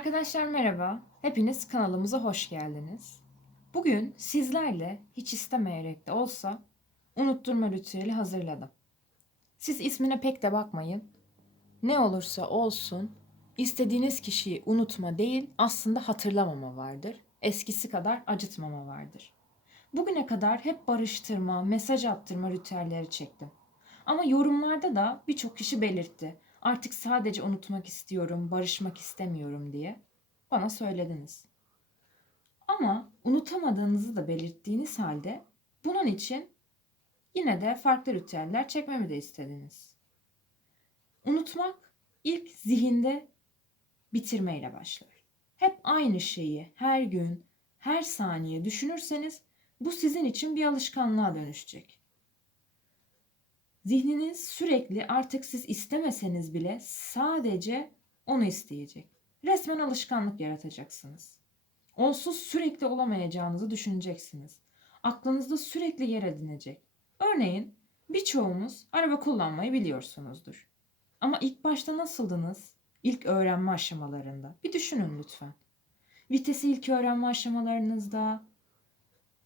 Arkadaşlar merhaba. Hepiniz kanalımıza hoş geldiniz. Bugün sizlerle hiç istemeyerek de olsa unutturma ritüeli hazırladım. Siz ismine pek de bakmayın. Ne olursa olsun istediğiniz kişiyi unutma değil aslında hatırlamama vardır. Eskisi kadar acıtmama vardır. Bugüne kadar hep barıştırma, mesaj attırma ritüelleri çektim. Ama yorumlarda da birçok kişi belirtti. Artık sadece unutmak istiyorum, barışmak istemiyorum diye bana söylediniz. Ama unutamadığınızı da belirttiğiniz halde bunun için yine de farklı ritüeller çekmemi de istediniz. Unutmak ilk zihinde bitirmeyle başlar. Hep aynı şeyi her gün, her saniye düşünürseniz bu sizin için bir alışkanlığa dönüşecek. Zihniniz sürekli artık siz istemeseniz bile sadece onu isteyecek. Resmen alışkanlık yaratacaksınız. Onsuz sürekli olamayacağınızı düşüneceksiniz. Aklınızda sürekli yer edinecek. Örneğin birçoğumuz araba kullanmayı biliyorsunuzdur. Ama ilk başta nasıldınız? İlk öğrenme aşamalarında. Bir düşünün lütfen. Vitesi ilk öğrenme aşamalarınızda,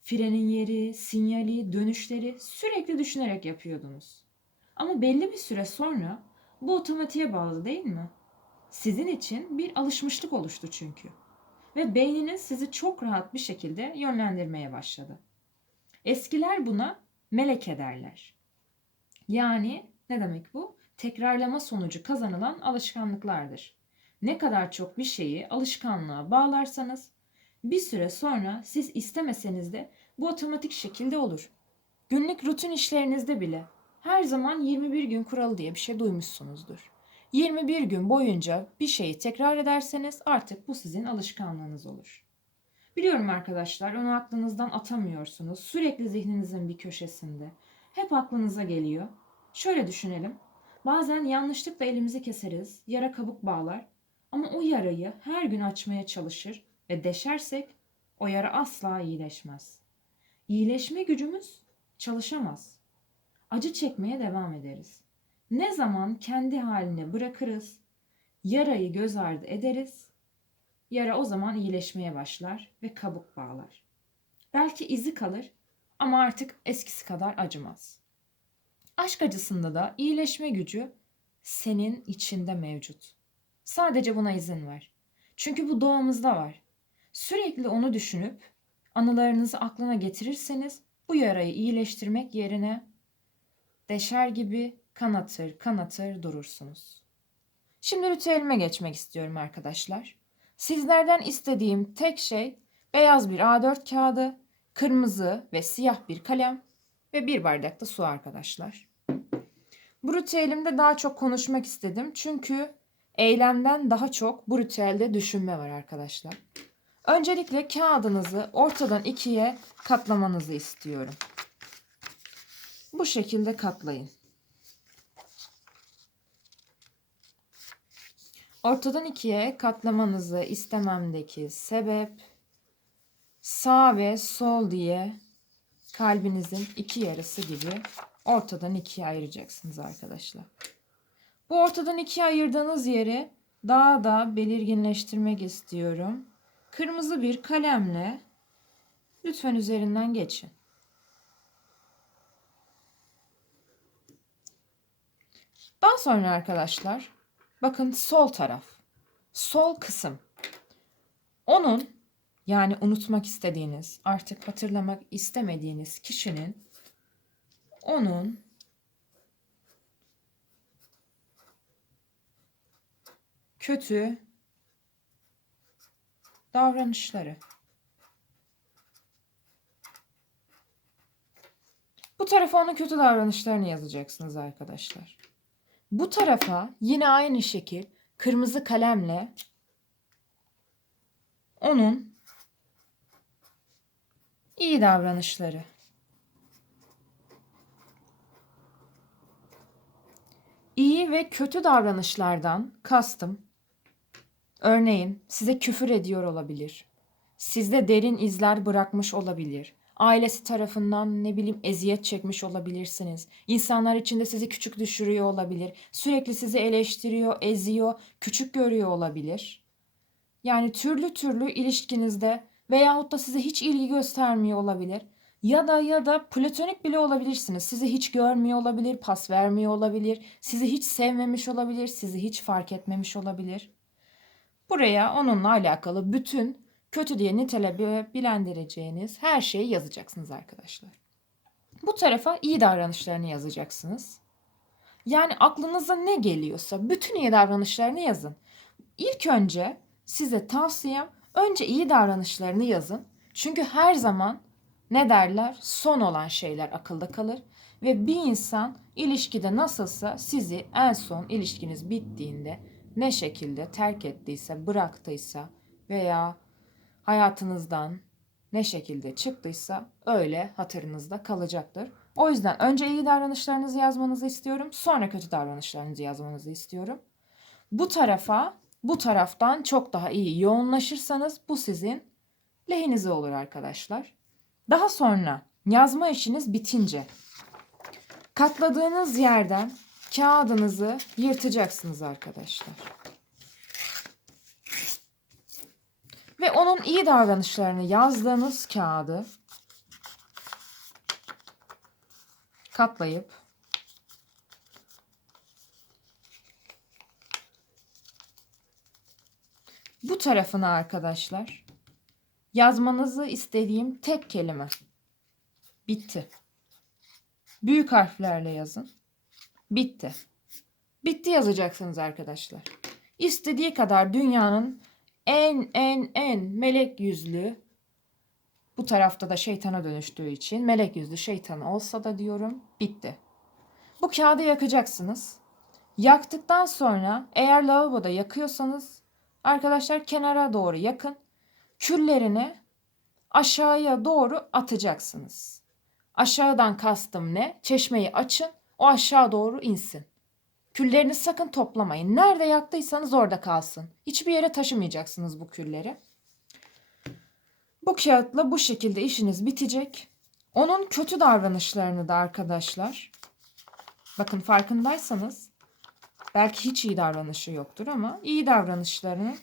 frenin yeri, sinyali, dönüşleri sürekli düşünerek yapıyordunuz. Ama belli bir süre sonra bu otomatiğe bağlı değil mi? Sizin için bir alışmışlık oluştu çünkü. Ve beyniniz sizi çok rahat bir şekilde yönlendirmeye başladı. Eskiler buna meleke derler. Yani ne demek bu? Tekrarlama sonucu kazanılan alışkanlıklardır. Ne kadar çok bir şeyi alışkanlığa bağlarsanız bir süre sonra siz istemeseniz de bu otomatik şekilde olur. Günlük rutin işlerinizde bile her zaman 21 gün kuralı diye bir şey duymuşsunuzdur. 21 gün boyunca bir şeyi tekrar ederseniz artık bu sizin alışkanlığınız olur. Biliyorum arkadaşlar onu aklınızdan atamıyorsunuz. Sürekli zihninizin bir köşesinde. Hep aklınıza geliyor. Şöyle düşünelim. Bazen yanlışlıkla elimizi keseriz, yara kabuk bağlar ama o yarayı her gün açmaya çalışır ve deşersek o yara asla iyileşmez. İyileşme gücümüz çalışamaz. Acı çekmeye devam ederiz. Ne zaman kendi haline bırakırız, yarayı göz ardı ederiz, yara o zaman iyileşmeye başlar ve kabuk bağlar. Belki izi kalır ama artık eskisi kadar acımaz. Aşk acısında da iyileşme gücü senin içinde mevcut. Sadece buna izin ver. Çünkü bu doğamızda var. Sürekli onu düşünüp anılarınızı aklına getirirseniz bu yarayı iyileştirmek yerine deşer gibi kanatır kanatır durursunuz. Şimdi ritüelime geçmek istiyorum arkadaşlar. Sizlerden istediğim tek şey beyaz bir A4 kağıdı, kırmızı ve siyah bir kalem ve bir bardak da su arkadaşlar. Bu ritüelimde daha çok konuşmak istedim çünkü eylemden daha çok bu ritüelde düşünme var arkadaşlar. Öncelikle kağıdınızı ortadan ikiye katlamanızı istiyorum. Bu şekilde katlayın. Ortadan ikiye katlamanızı istememdeki sebep sağ ve sol diye kalbinizin iki yarısı gibi ortadan ikiye ayıracaksınız arkadaşlar. Bu ortadan ikiye ayırdığınız yeri daha da belirginleştirmek istiyorum. Kırmızı bir kalemle lütfen üzerinden geçin. Daha sonra arkadaşlar bakın sol taraf. Sol kısım. Onun yani unutmak istediğiniz, artık hatırlamak istemediğiniz kişinin onun kötü davranışları. Bu tarafa onun kötü davranışlarını yazacaksınız arkadaşlar. Bu tarafa yine aynı şekil kırmızı kalemle onun iyi davranışları. İyi ve kötü davranışlardan kastım Örneğin size küfür ediyor olabilir. Sizde derin izler bırakmış olabilir. Ailesi tarafından ne bileyim eziyet çekmiş olabilirsiniz. İnsanlar içinde sizi küçük düşürüyor olabilir. Sürekli sizi eleştiriyor, eziyor, küçük görüyor olabilir. Yani türlü türlü ilişkinizde veyahut da size hiç ilgi göstermiyor olabilir. Ya da ya da platonik bile olabilirsiniz. Sizi hiç görmüyor olabilir, pas vermiyor olabilir, sizi hiç sevmemiş olabilir, sizi hiç fark etmemiş olabilir. Buraya onunla alakalı bütün kötü diye nitelebilireceğiniz her şeyi yazacaksınız arkadaşlar. Bu tarafa iyi davranışlarını yazacaksınız. Yani aklınıza ne geliyorsa bütün iyi davranışlarını yazın. İlk önce size tavsiyem önce iyi davranışlarını yazın. Çünkü her zaman ne derler? Son olan şeyler akılda kalır ve bir insan ilişkide nasılsa sizi en son ilişkiniz bittiğinde ne şekilde terk ettiyse, bıraktıysa veya hayatınızdan ne şekilde çıktıysa öyle hatırınızda kalacaktır. O yüzden önce iyi davranışlarınızı yazmanızı istiyorum. Sonra kötü davranışlarınızı yazmanızı istiyorum. Bu tarafa, bu taraftan çok daha iyi yoğunlaşırsanız bu sizin lehinize olur arkadaşlar. Daha sonra yazma işiniz bitince katladığınız yerden kağıdınızı yırtacaksınız arkadaşlar. Ve onun iyi davranışlarını yazdığınız kağıdı katlayıp bu tarafına arkadaşlar yazmanızı istediğim tek kelime. Bitti. Büyük harflerle yazın. Bitti. Bitti yazacaksınız arkadaşlar. İstediği kadar dünyanın en en en melek yüzlü bu tarafta da şeytana dönüştüğü için melek yüzlü şeytan olsa da diyorum bitti. Bu kağıdı yakacaksınız. Yaktıktan sonra eğer lavaboda yakıyorsanız arkadaşlar kenara doğru yakın. Küllerini aşağıya doğru atacaksınız. Aşağıdan kastım ne? Çeşmeyi açın. O aşağı doğru insin. Küllerini sakın toplamayın. Nerede yaktıysanız orada kalsın. Hiçbir yere taşımayacaksınız bu külleri. Bu kağıtla bu şekilde işiniz bitecek. Onun kötü davranışlarını da arkadaşlar. Bakın farkındaysanız belki hiç iyi davranışı yoktur ama iyi davranışlarını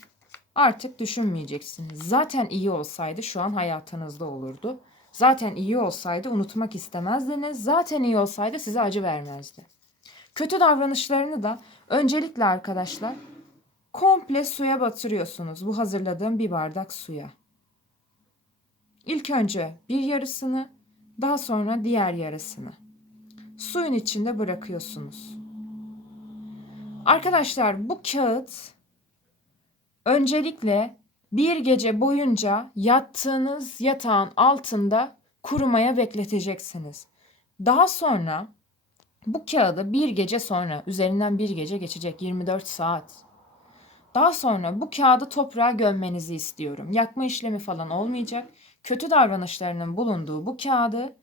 artık düşünmeyeceksiniz. Zaten iyi olsaydı şu an hayatınızda olurdu. Zaten iyi olsaydı unutmak istemezdiniz. Zaten iyi olsaydı size acı vermezdi. Kötü davranışlarını da öncelikle arkadaşlar komple suya batırıyorsunuz. Bu hazırladığım bir bardak suya. İlk önce bir yarısını, daha sonra diğer yarısını suyun içinde bırakıyorsunuz. Arkadaşlar bu kağıt öncelikle bir gece boyunca yattığınız yatağın altında kurumaya bekleteceksiniz. Daha sonra bu kağıdı bir gece sonra üzerinden bir gece geçecek 24 saat. Daha sonra bu kağıdı toprağa gömmenizi istiyorum. Yakma işlemi falan olmayacak. Kötü davranışlarının bulunduğu bu kağıdı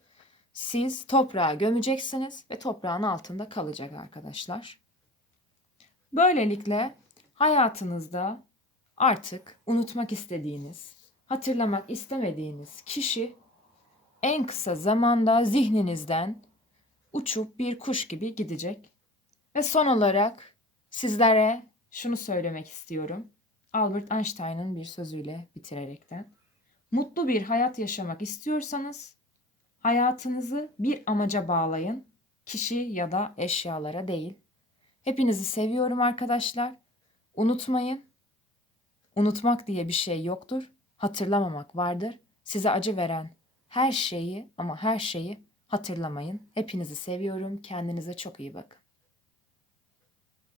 siz toprağa gömeceksiniz ve toprağın altında kalacak arkadaşlar. Böylelikle hayatınızda artık unutmak istediğiniz, hatırlamak istemediğiniz kişi en kısa zamanda zihninizden uçup bir kuş gibi gidecek. Ve son olarak sizlere şunu söylemek istiyorum. Albert Einstein'ın bir sözüyle bitirerekten. Mutlu bir hayat yaşamak istiyorsanız hayatınızı bir amaca bağlayın. Kişi ya da eşyalara değil. Hepinizi seviyorum arkadaşlar. Unutmayın. Unutmak diye bir şey yoktur. Hatırlamamak vardır. Size acı veren her şeyi ama her şeyi hatırlamayın. Hepinizi seviyorum. Kendinize çok iyi bakın.